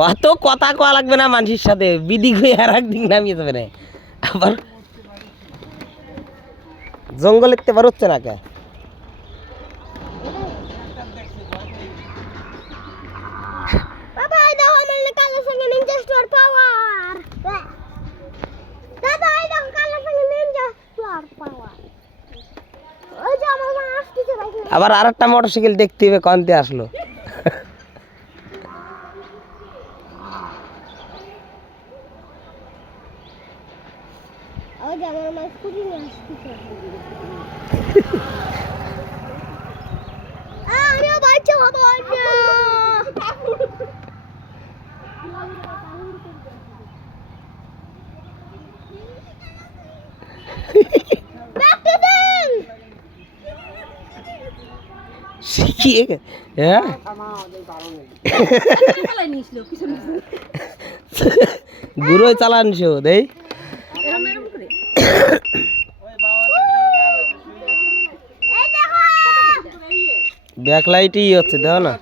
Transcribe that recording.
অত কথা কওয়া লাগবে না মানুষের সাথে, বিদিক হয়ে আর একদিক নামিয়ে যাবে না। আবার জঙ্গল দেখতে পার হচ্ছে না কে? আবার আর একটা মোটরসাইকেল দেখতে হবে, কনতে আসলো। শিখিয়ে হ্যাঁ গুরুই চালানছো দেই ব্যাকলাইটই হচ্ছে, দেখো না।